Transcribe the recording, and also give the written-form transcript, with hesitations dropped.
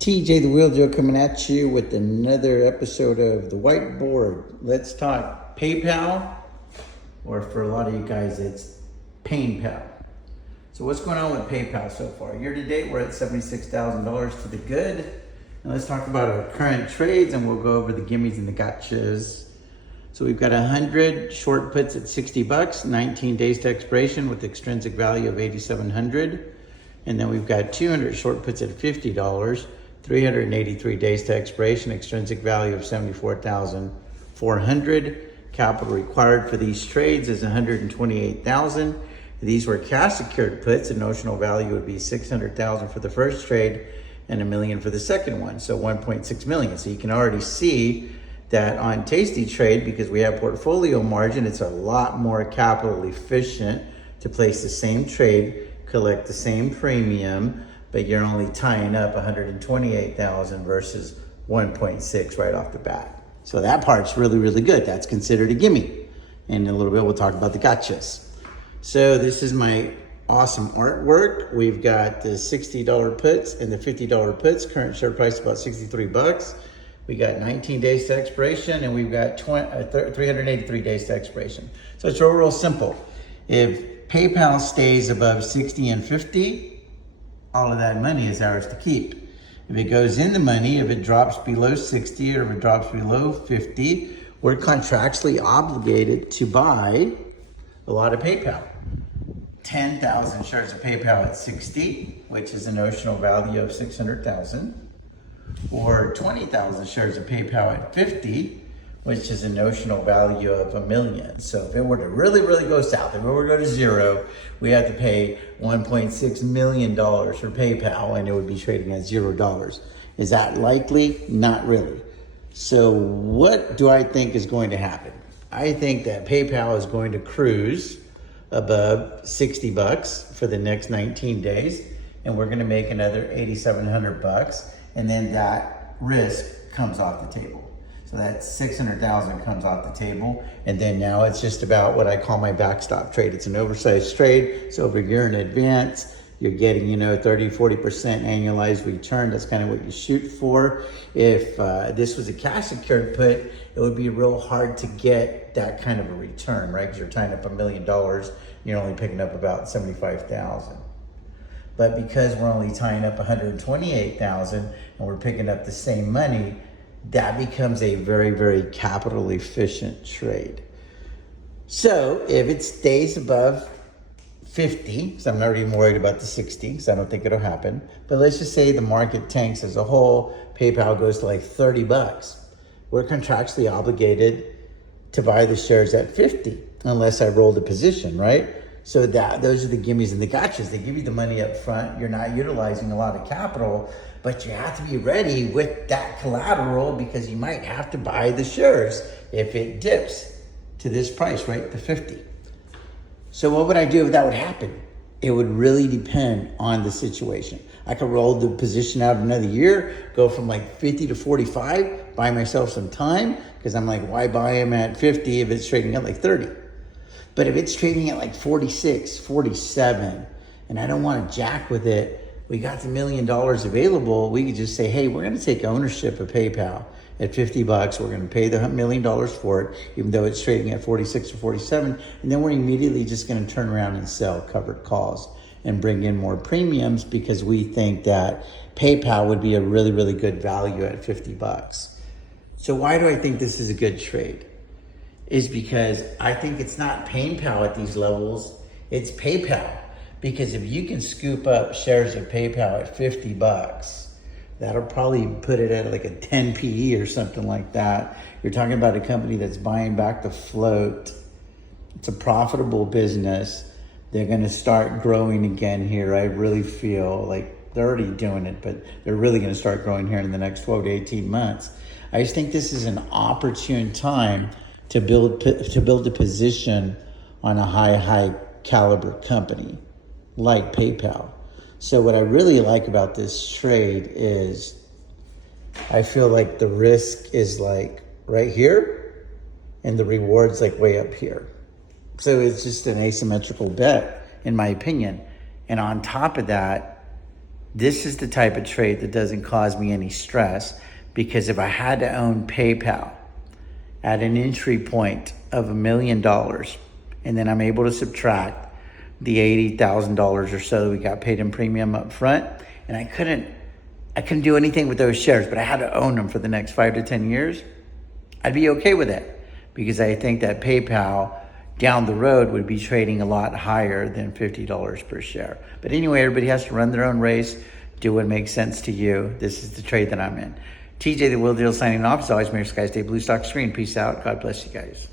TJ the Wheeldeal coming at you with another episode of The Whiteboard. Let's talk PayPal, or for a lot of you guys, it's PainPal. So what's going on with PayPal so far? Year to date, we're at $76,000 to the good. And let's talk about our current trades, and we'll go over the gimmies and the gotchas. So we've got 100 short puts at 60 bucks, 19 days to expiration with extrinsic value of 8,700. And then we've got 200 short puts at $50, 383 days to expiration, extrinsic value of 74,400. Capital required for these trades is 128,000. These were cash secured puts. The notional value would be 600,000 for the first trade and $1 million for the second one. So 1.6 million. So you can already see that on Tasty Trade, because we have portfolio margin, it's a lot more capital efficient to place the same trade, collect the same premium, but you're only tying up 128,000 versus 1.6 right off the bat. So that part's really, really good. That's considered a gimme. And in a little bit, we'll talk about the gotchas. So this is my awesome artwork. We've got the $60 puts and the $50 puts. Current share price is about 63 bucks. We got 19 days to expiration, and we've got 383 days to expiration. So it's real simple. If PayPal stays above 60 and 50, all of that money is ours to keep. If it goes in the money, if it drops below 60 or if it drops below 50, we're contractually obligated to buy a lot of PayPal. 10,000 shares of PayPal at 60, which is a notional value of 600,000, or 20,000 shares of PayPal at 50, which is a notional value of $1 million. So if it were to really, really go south, if it were to go to zero, we have to pay $1.6 million for PayPal, and it would be trading at $0. Is that likely? Not really. So what do I think is going to happen? I think that PayPal is going to cruise above 60 bucks for the next 19 days, and we're gonna make another 8,700 bucks, and then that risk comes off the table. So that 600,000 comes off the table. And then now it's just about what I call my backstop trade. It's an oversized trade. So over a year in advance, you're getting, 30, 40% annualized return. That's kind of what you shoot for. If this was a cash secured put, it would be real hard to get that kind of a return, right? Because you're tying up $1 million, you're only picking up about 75,000. But because we're only tying up 128,000 and we're picking up the same money, that becomes a very, very capital efficient trade. So if it stays above 50, because I'm not even worried about the 60, because I don't think it'll happen. But let's just say the market tanks as a whole, PayPal goes to like 30 bucks. We're contractually obligated to buy the shares at 50, unless I roll the position, right? So those are the gimmies and the gotchas. They give you the money up front. You're not utilizing a lot of capital, but you have to be ready with that collateral because you might have to buy the shares if it dips to this price, right, the 50. So what would I do if that would happen? It would really depend on the situation. I could roll the position out another year, go from like 50 to 45, buy myself some time, because I'm like, why buy them at 50 if it's trading at like 30? But if it's trading at like 46, 47, and I don't want to jack with it, we got the $1 million available, we could just say, hey, we're going to take ownership of PayPal at 50 bucks. We're going to pay the $1 million for it, even though it's trading at 46 or 47. And then we're immediately just going to turn around and sell covered calls and bring in more premiums because we think that PayPal would be a really, really good value at 50 bucks. So why do I think this is a good trade? Is because I think it's not PainPal at these levels, it's PayPal. Because if you can scoop up shares of PayPal at 50 bucks, that'll probably put it at like a 10 PE or something like that. You're talking about a company that's buying back the float. It's a profitable business. They're gonna start growing again here. I really feel like they're already doing it, but they're really gonna start growing here in the next 12 to 18 months. I just think this is an opportune time to build a position on a high caliber company like PayPal. So what I really like about this trade is I feel like the risk is like right here and the reward's like way up here. So it's just an asymmetrical bet in my opinion. And on top of that, This is the type of trade that doesn't cause me any stress, because if I had to own PayPal at an entry point of $1 million, and then I'm able to subtract the $80,000 or so that we got paid in premium up front, and I couldn't do anything with those shares, but I had to own them for the next 5 to 10 years, I'd be okay with it, because I think that PayPal down the road would be trading a lot higher than $50 per share. But anyway, everybody has to run their own race, do what makes sense to you. This is the trade that I'm in. TJ the Wheel Deal signing off. As always, may your skies stay blue, stock green. Peace out. God bless you guys.